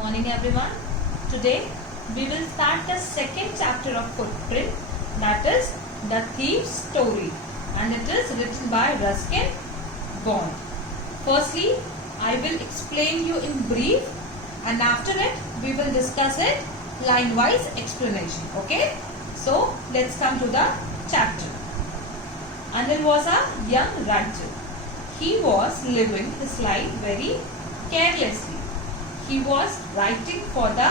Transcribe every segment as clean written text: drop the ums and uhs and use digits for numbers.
morning everyone. Today we will start the second chapter of Footprint, that is The Thief's Story, and it is written by Ruskin Bond. Firstly, I will explain you in brief, and after it we will discuss it line-wise explanation. Okay? So let's come to the chapter. Anil was a young rancher. He was living his life very carelessly. He was writing for the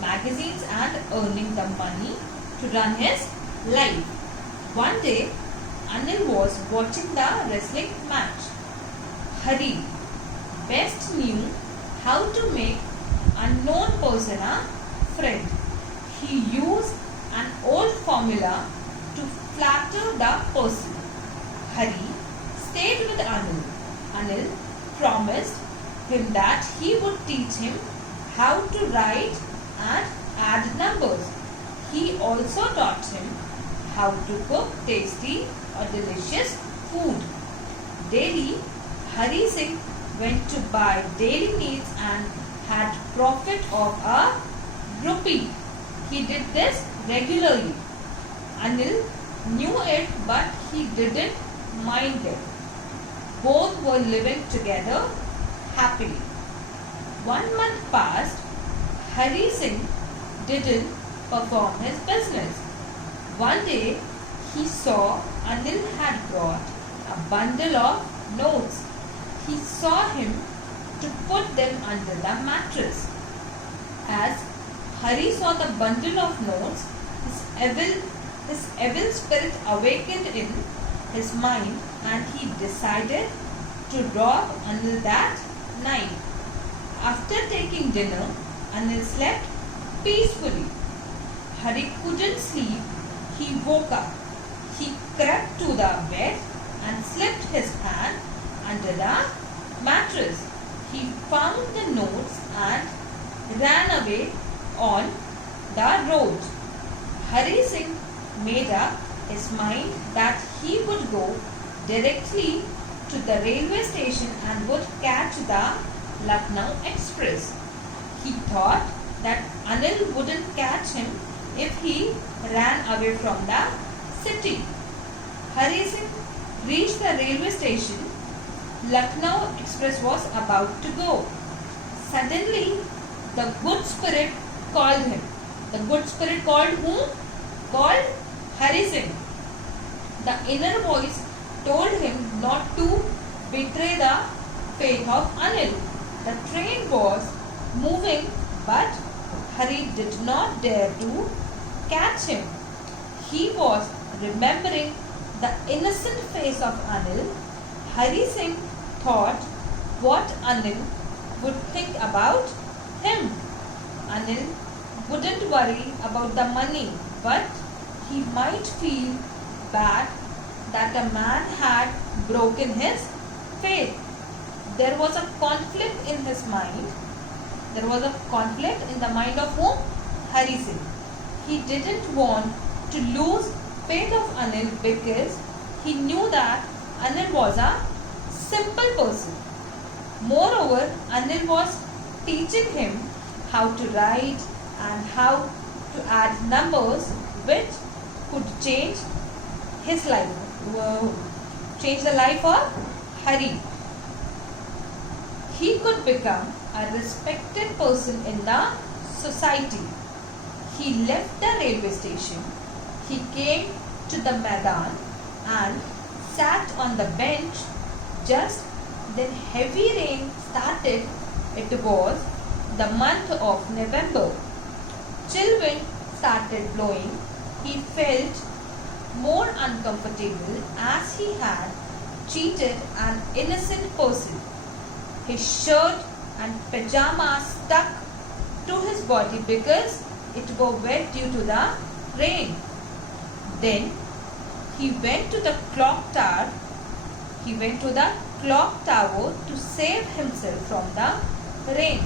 magazines and earning the money to run his life. One day, Anil was watching the wrestling match. Hari best knew how to make unknown person a friend. He used an old formula to flatter the person. Hari stayed with Anil. Anil promised him that he would teach him how to write and add numbers. He also taught him how to cook tasty or delicious food. Daily, Hari Singh went to buy daily needs and had profit of a rupee. He did this regularly. Anil knew it, but he didn't mind it. Both were living together happily. 1 month passed. Hari Singh didn't perform his business. One day, he saw Anil had brought a bundle of notes. He saw him to put them under the mattress. As Hari saw the bundle of notes, his evil spirit awakened in his mind, and he decided to rob Anil that night. After taking dinner, Anil slept peacefully. Hari couldn't sleep. He woke up. He crept to the bed and slipped his hand under the mattress. He found the notes and ran away on the road. Hari Singh made up his mind that he would go directly to the railway station and would catch the Lucknow Express. He thought that Anil wouldn't catch him if he ran away from the city. Hari Singh reached the railway station. Lucknow Express was about to go. Suddenly, the good spirit called him. The good spirit called whom? Called Hari Singh. The inner voice told him not to betray the faith of Anil. The train was moving, but Hari did not dare to catch him. He was remembering the innocent face of Anil. Hari Singh thought what Anil would think about him. Anil wouldn't worry about the money, but he might feel bad that a man had broken his faith. There was a conflict in his mind. There was a conflict in the mind of whom? Hari Singh. He didn't want to lose faith of Anil because he knew that Anil was a simple person. Moreover, Anil was teaching him how to write and how to add numbers which could change his life, change the life of Hari. He could become a respected person in the society. He left the railway station. He came to the Maidan and sat on the bench. Just then heavy rain started. It was the month of November. Chill wind started blowing. He felt more uncomfortable as he had cheated an innocent person. His shirt and pajamas stuck to his body because it was wet due to the rain. Then he went to the clock tower. He went to the clock tower to save himself from the rain.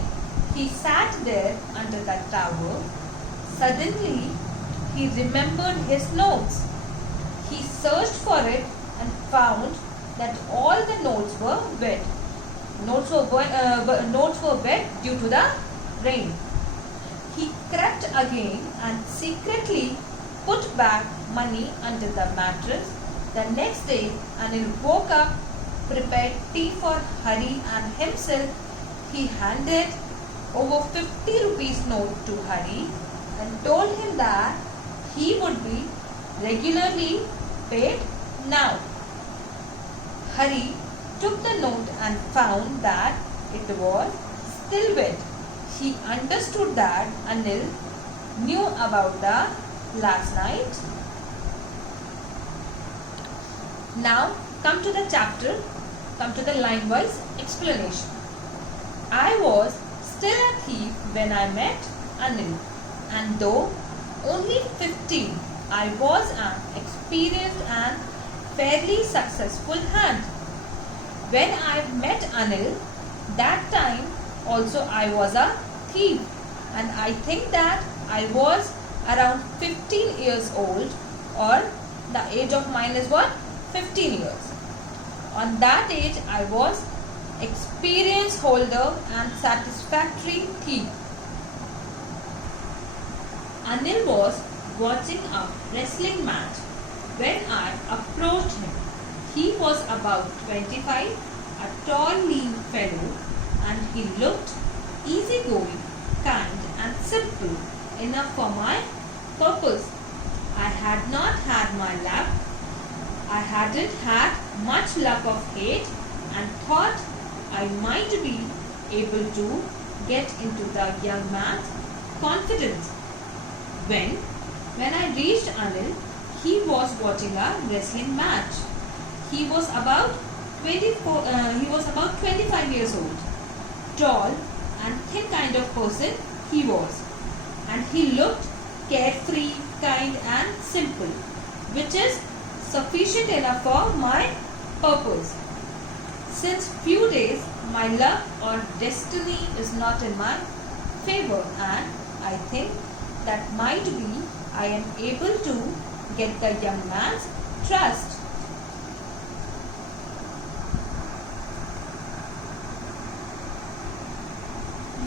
He sat there under the tower. Suddenly, he remembered his notes. He searched for it and found that all the notes were wet. Notes were wet due to the rain. He crept again and secretly put back money under the mattress. The next day, Anil woke up, prepared tea for Hari and himself. He handed over 50 rupees note to Hari and told him that he would be regularly paid now. Hari took the note and found that it was still wet. He understood that Anil knew about the last night. Now come to the line-wise explanation. I was still a thief when I met Anil, and though only 15, I was an experienced and fairly successful hand. When I met Anil, that time also I was a thief, and I think that I was around 15 years old, or the age of mine is what? 15 years. On that age I was experience holder and satisfactory thief. Anil was watching a wrestling match when I approached him. He was about 25, a tall, lean fellow, and he looked easygoing, kind and simple enough for my purpose. I had not had my luck. I hadn't had much luck of hate and thought I might be able to get into the young man's confidence. When I reached Anil, he was watching a wrestling match. He was about 25 years old, tall and thin kind of person he was, and he looked carefree, kind and simple, which is sufficient enough for my purpose. Since few days my luck or destiny is not in my favor, and I think that might be I am able to get the young man's trust.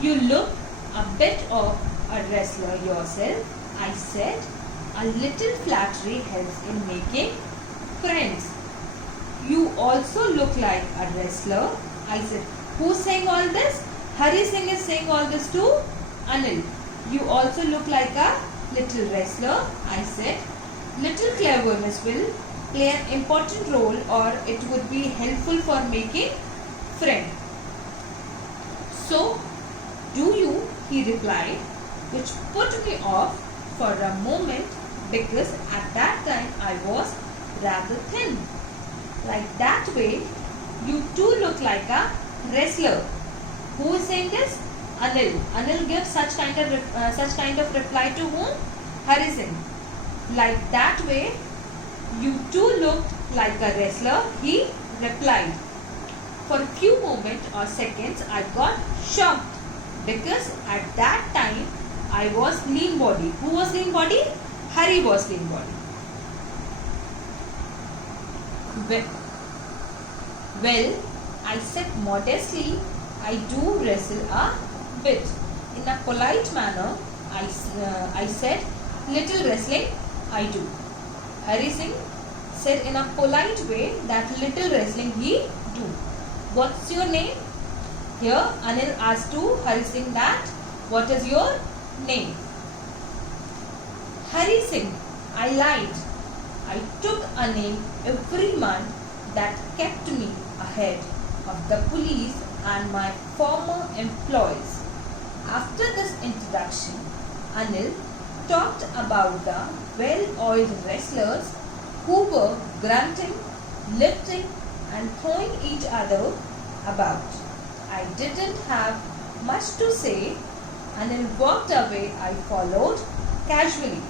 You look a bit of a wrestler yourself, I said. A little flattery helps in making friends. You also look like a wrestler, I said. Who's saying all this? Hari Singh is saying all this to Anil. You also look like a little wrestler, I said. Little cleverness will play an important role, or it would be helpful for making friends. So, do you? He replied, which put me off for a moment because at that time I was rather thin. Like that way, you too look like a wrestler. Who is saying this? Anil. Anil gives such kind of reply to whom? Hari Singh. Like that way, you too looked like a wrestler, he replied. For a few moments or seconds, I got shocked because at that time I was lean body. Who was lean body? Hari was lean body. Well, I said modestly, I do wrestle a bit. In a polite manner, I said, little wrestling I do. Hari Singh said in a polite way that little wrestling he do. What's your name? Here Anil asked to Hari Singh that, what is your name? Hari Singh, I lied. I took a name every month that kept me ahead of the police and my former employees. After this introduction, Anil talked about the well-oiled wrestlers who were grunting, lifting and throwing each other about. I didn't have much to say. Anil walked away. I followed casually.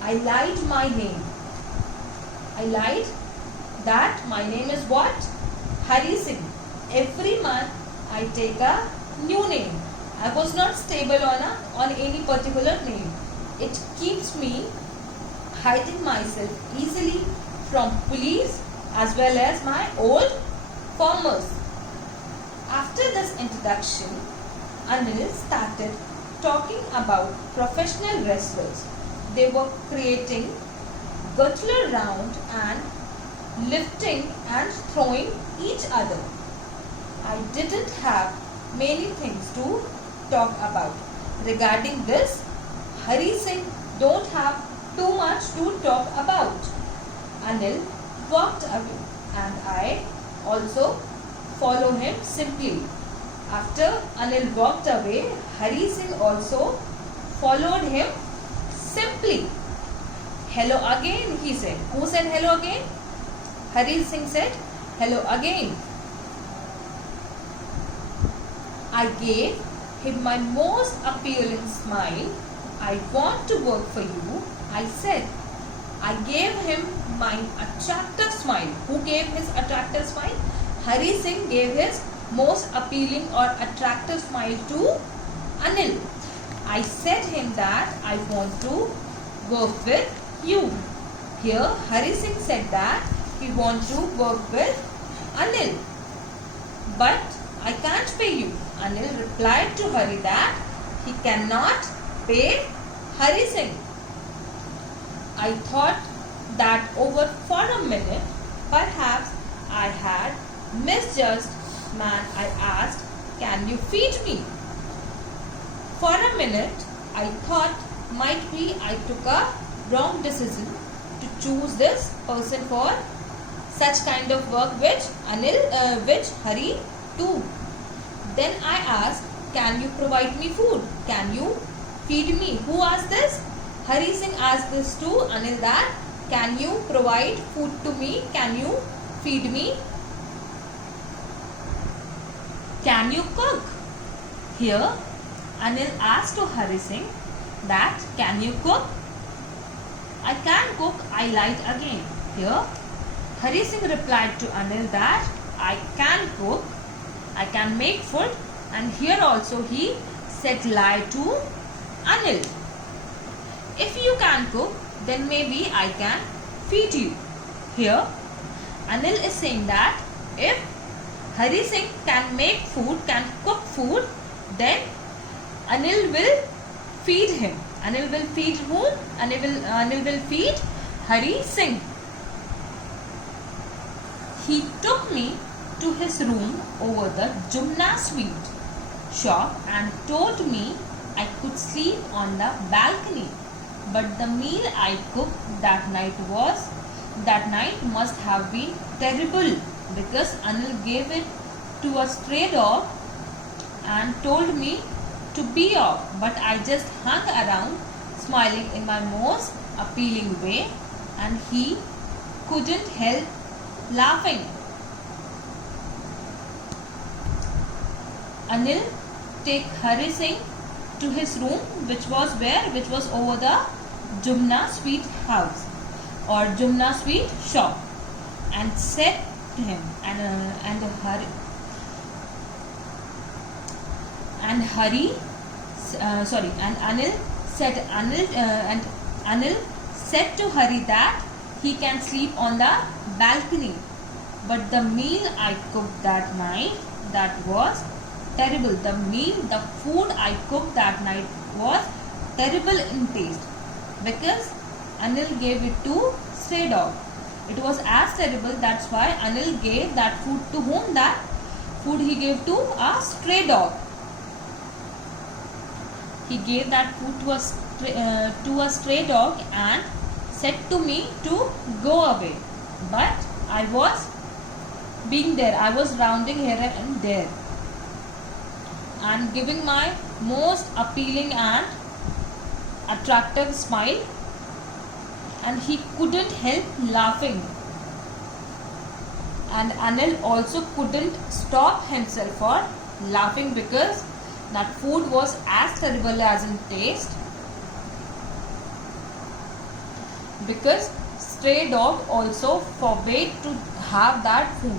I lied my name. I lied that my name is what? Hari Singh. Every month I take a new name. I was not stable on any particular name. It keeps me hiding myself easily from police as well as my old formers. After this introduction, Anil started talking about professional wrestlers. They were creating butler round and lifting and throwing each other. I didn't have many things to talk about. Regarding this, Hari Singh don't have too much to talk about. Anil walked away and I also follow him simply. After Anil walked away, Hari Singh also followed him simply. Hello again, he said. Who said hello again? Hari Singh said hello again. I gave him my most appealing smile. I want to work for you, I said. I gave him my attractive smile. Who gave his attractive smile? Hari Singh gave his most appealing or attractive smile to Anil. I said him that I want to work with you. Here Hari Singh said that he wants to work with Anil. But I can't pay you. Anil replied to Hari that he cannot pay Hari Singh. I thought that over for a minute. Perhaps I had misjudged. Man, I asked, can you feed me? For a minute, I thought might be I took a wrong decision to choose this person for such kind of work which Hari do. Then I asked, can you provide me food? Can you feed me? Who asked this? Hari Singh asked this to Anil that can you provide food to me? Can you feed me? Can you cook? Here Anil asked to Hari Singh that can you cook? I can cook, I lied again. Here Hari Singh replied to Anil that I can cook, I can make food, and here also he said lie to Anil. If you can cook, then maybe I can feed you. Here Anil is saying that if Hari Singh can make food, can cook food, then Anil will feed him. Anil will feed whom? Anil will feed Hari Singh. He took me to his room over the Jumna Sweet shop and told me I could sleep on the balcony. But the meal I cooked that night must have been terrible because Anil gave it to a stray dog and told me to be off. But I just hung around smiling in my most appealing way and he couldn't help laughing. Anil take Hari Singh to his room which was over the Jumna Sweet house or Jumna Sweet shop and said to him and Anil said to Hari that he can sleep on the balcony. But the meal I cooked that night, that was terrible. The food I cooked that night was terrible in taste because Anil gave it to stray dog. It was as terrible, that's why Anil gave that food to whom? That food he gave to a stray dog. He gave that food to a stray dog and said to me to go away. But I was being there. I was rounding here and there and giving my most appealing and attractive smile, and he couldn't help laughing. And Anil also couldn't stop himself for laughing because that food was as terrible as in taste, because stray dog also forbade to have that food.